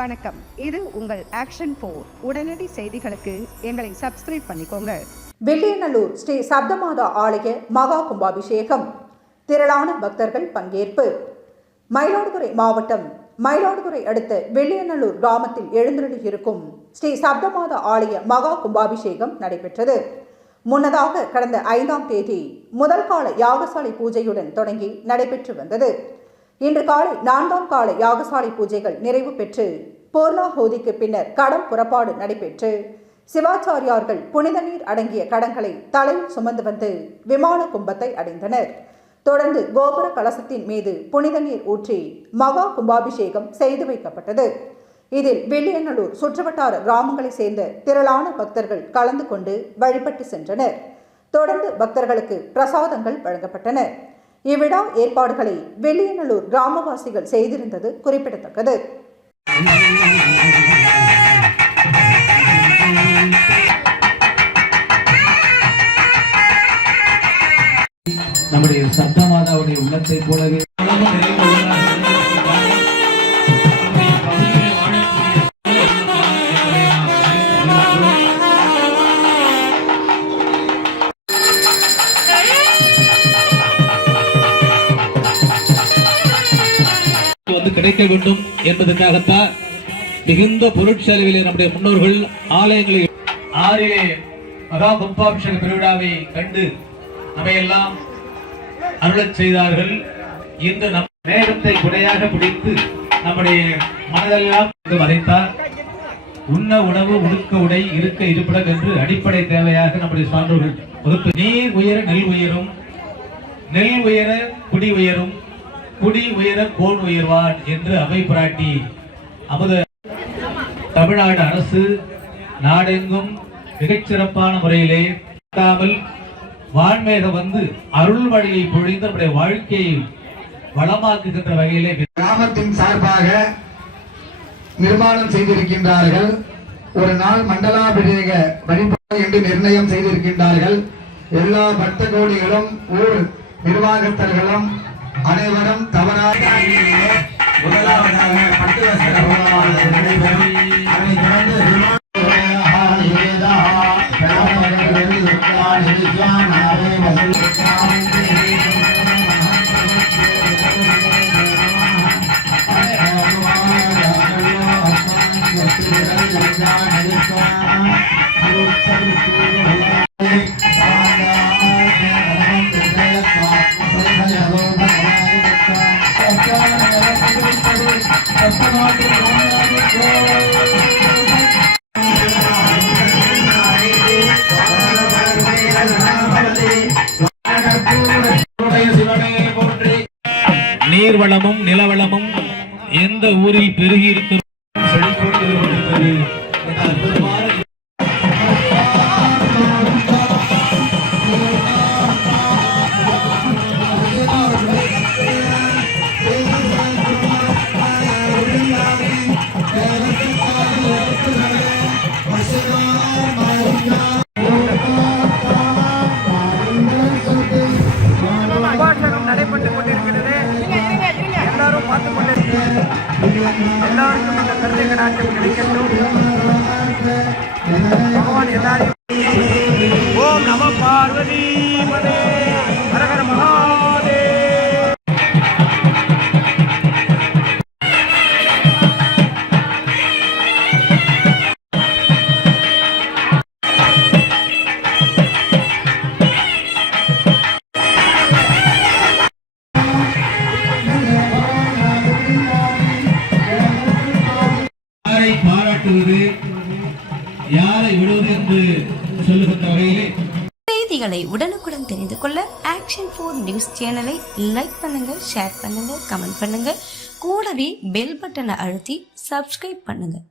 வணக்கம். இது உங்கள் ஆக்ஷன் 4 உடனடி செய்திகளுக்கு எங்களை சப்ஸ்கிரைப் பண்ணிக்கோங்க. வில்லியநல்லூர் ஸ்ரீ சப்தமாதா ஆலய மகா கும்பாபிஷேகம், திரளான பக்தர்கள் பங்கேற்பு. மயிலாடுதுறை மாவட்டம் மயிலாடுதுறை அடுத்த வில்லியநல்லூர் கிராமத்தில் எழுந்தருளியிருக்கும் ஸ்ரீ சப்தமாதா ஆலய மகா கும்பாபிஷேகம் நடைபெற்றது. முன்னதாக கடந்த 5ஆம் தேதி முதல் கால யாகசாலை பூஜையுடன் தொடங்கி நடைபெற்று வந்தது. இன்று காலை 4ஆம் கால யாகசாலை பூஜைகள் நிறைவு பெற்று பூர்ணாஹூதிக்கு பின்னர் கடம் புறப்பாடு நடைபெற்று சிவாச்சாரியார்கள் புனித நீர் அடங்கிய கடங்களை தலையில் சுமந்து வந்து விமான கும்பத்தை அடைந்தனர். தொடர்ந்து கோபுர கலசத்தின் மீது புனித நீர் ஊற்றி மகா கும்பாபிஷேகம் செய்து வைக்கப்பட்டது. இதில் வில்லியநல்லூர் சுற்றுவட்டார கிராமங்களை சேர்ந்த திரளான பக்தர்கள் கலந்து கொண்டு வழிபட்டு சென்றனர். தொடர்ந்து பக்தர்களுக்கு பிரசாதங்கள் வழங்கப்பட்டன. இவ்விழா ஏற்பாடுகளை வில்லியநல்லூர் கிராமவாசிகள் செய்திருந்தது குறிப்பிடத்தக்கது. நம்முடைய சப்தமாதாவுடைய உள்ளத்தை போலவே கிடைக்க வேண்டும் என்பதற்காகத்தான் மிகுந்த பொருட்செலவிலே நம்முடைய முன்னோர்கள் ஆலயங்களை ஆறிலே மகா கும்பாபிஷேக பெருவிழாவை கண்டு நம்மையெல்லாம் அருளச் செய்தார்கள். இன்று நம் மேகத்தை குடையாக பிடித்து நம்முடைய மனதெல்லாம் வரைத்தார். உண்ண உணவு, உடுக்க உடை, இருக்க இருப்பிடம் என்று அடிப்படை தேவையாக நம்முடைய சான்றோர்கள் வகுத்து நீர் உயர நெல் உயரும், நெல் உயர குடி உயரும், குடி உயர கோன் உயர்வான் என்று அவை பிராட்டி அமுத தமிழ்நாடு அரசு நாடெங்கும் மிகச்சிறப்பான முறையிலே வான்மேக வந்து அருள் வழியை பொழிந்து நம்முடைய வாழ்க்கையை வளமாக்குகின்ற வகையிலே கிராமத்தின் சார்பாக நிர்மாணம் செய்திருக்கின்றார்கள். ஒரு நாள் மண்டலாபிஷேக வழிபாடு என்று நிர்ணயம் செய்திருக்கின்றார்கள். எல்லா பக்த கோடிகளும் ஊர் நிர்வாகத்தர்களும் அனைவரும் தவறாக முதலாவதாக பட்டு வஸ்திர ஹோமமானது நடைபெறும். அதைத் தொடர்ந்து நீர்வளமும் நிலவளமும் எந்த ஊரில் பெருகி இருக்கிறது நடைபெற்றுக் கொண்டிருக்கிறது. எல்லாரும் பார்த்துக் கொண்டிருக்கிறது. எல்லாருக்கும் இந்த கருணை கடாட்சம் கிடைக்கட்டும். பகவான் எல்லாரையும் ஓம் நம பார்வதி பதே ஹரஹர மகாதேவ். பாராட்டுவது யாரை விடுவது என்று சொல்லுகின்ற வகையிலே செய்திகளை உடனுக்குடன் தெரிந்து கொள்ள ஆக்ஷன் 4 நியூஸ் சேனலை லைக் பண்ணுங்க, ஷேர் பண்ணுங்க, கமெண்ட் பண்ணுங்க. கூடவே பெல் பட்டனை அழுத்தி சப்ஸ்கிரைப் பண்ணுங்க.